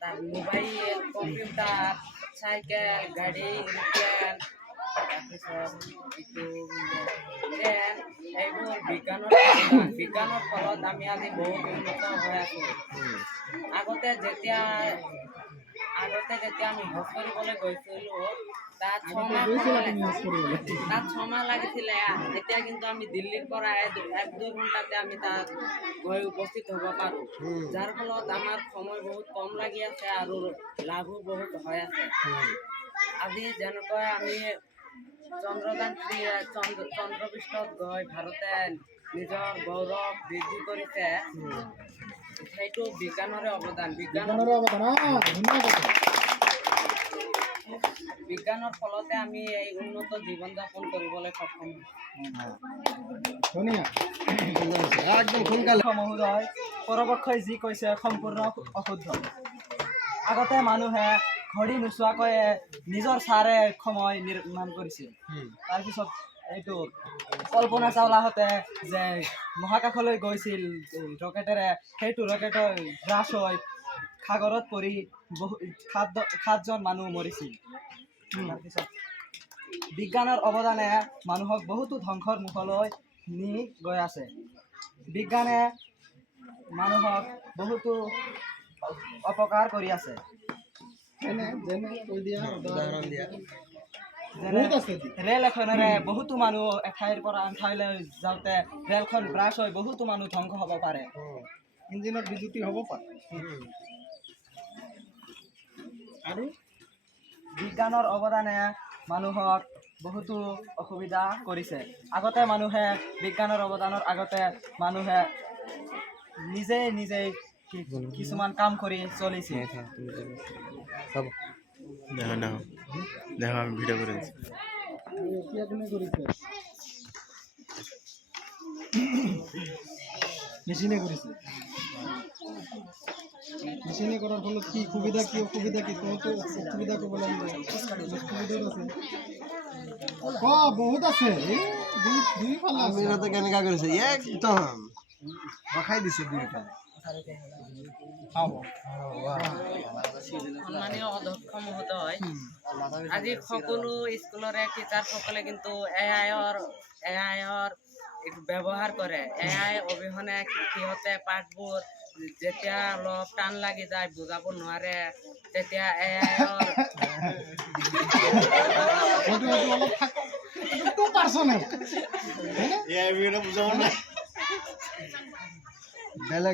তাৰ mobile, computer, cycle, গাড়ি, aeroplane, তাৰপিছত ট্ৰেইন, এইবোৰ বিজ্ঞানৰ ফলত আমি আজি বহুত উন্নত হৈ আছোঁ। আগতে যেতিয়া আমি হজ কৰিবলৈ গৈছিলোঁ তাত ছমাহ লাগিছিলে। এতিয়া কিন্তু আমি দিল্লীৰ পৰা 1-2 ঘণ্টাতে আমি তাত গৈ উপস্থিত হ'ব পাৰোঁ, যাৰ ফলত আমাৰ সময় বহুত কম লাগি আছে আৰু লাভো বহুত হৈ আছে। আজি যেনেকৈ আমি চন্দ্ৰপৃষ্ঠত গৈ ভাৰতে নিজৰ গৌৰৱ বৃদ্ধি কৰিছে, সেইটো বিজ্ঞানৰে অৱদান। বিজ্ঞানৰ ফলতে আমি এই উন্নত জীৱন যাপন কৰিবলৈ সক্ষম মহোদয়, পৰপক্ষই যি কৈছে সম্পূৰ্ণ অশুদ্ধ। আগতে মানুহে ঘড়ী নোচোৱাকৈ নিজৰ চাৰে সময় নিৰ্মাণ কৰিছিল। তাৰপিছত এইটো কল্পনা চাওলাহঁতে যে মহাকাশলৈ গৈছিল ৰকেটেৰে, সেইটো ৰকেটৰ গ্ৰাছ হৈ সাগৰত পৰি 7জন মানুহ মৰিছিল। তাৰপিছত বিজ্ঞানৰ অৱদানে মানুহক বহুতো ধ্বংসৰ মুখলৈ নি গৈ আছে। বিজ্ঞানে মানুহক বহুতো অপকাৰ কৰি আছে। ৰেল এখনেৰে বহুতো মানুহ এঠাইৰ পৰা আন ঠাইলৈ যাওঁতে ৰেলখন ব্ৰাছ হৈ বহুতো মানুহ ধ্বংস হ'ব পাৰে। ইঞ্জিনত বিজুতি হ'ব পাৰে। আৰু বিজ্ঞানৰ অৱদানে মানুহক বহুতো অসুবিধা কৰিছে। আগতে বিজ্ঞানৰ অৱদানৰ আগতে মানুহে নিজেই কিছুমান কাম কৰি চলিছিল। ভিডিও করে মেশিনে করেছে। মেশিনে করার ফলে কি সুবিধা কি অসুবিধা কি তোমাকে অসুবিধা কব লাগিব। বহুত আছে দুই ফালে আছে। তো কেনেকা করেছে একদম রখাই দিছে দুইটা। সন্মানীয় অধ্যক্ষ মহোদয়, আজি সকলো স্কুলৰে টিচাৰসকলে কিন্তু এআইৰ ব্যৱহাৰ কৰে। এআই অবিহনে সিহঁতে পাঠবোৰ যেতিয়া অলপ টান লাগি যায়, বুজাব নোৱাৰে, তেতিয়া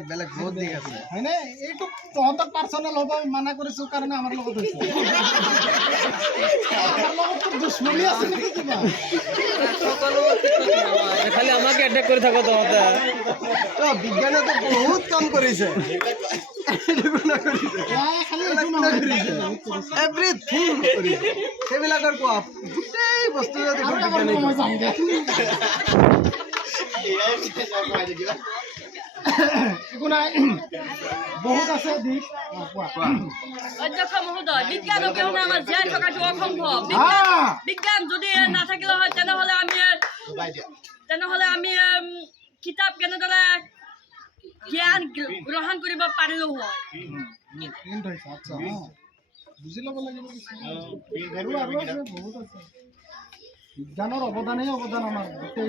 বেলেগ বহুত দিক আছে হয়নে? এইটো তহঁতক পাৰ্চনেল হ'ব মানা কৰিছো কাৰণে আমাৰ লগত হৈছে। দুশ্মনী আছে নেকি কিবা? খালি আমাকে এটেক কৰি থাকো তহঁতে। বিজ্ঞানে তো বহুত কাম কৰিছে। এভৰিথিং সেইবিলাকৰ কোৱা গোটেই বস্তু একো নাই, বহুত আছে দিশ। অধ্যক্ষ মহোদয়, বিজ্ঞান অবিহনে আমাৰ জীয়াই থকাটো অসম্ভৱ। বিজ্ঞান যদি নাথাকিলে হয় তেনেহ'লে আমি কিতাপ কেনেদৰে জ্ঞান গ্ৰহণ কৰিব পাৰিলো হয়। আচ্ছা, বুজি ল'ব লাগিব। বহুত আছে। বিজ্ঞানৰ অৱদানেই অৱদান আমাৰ গোটেই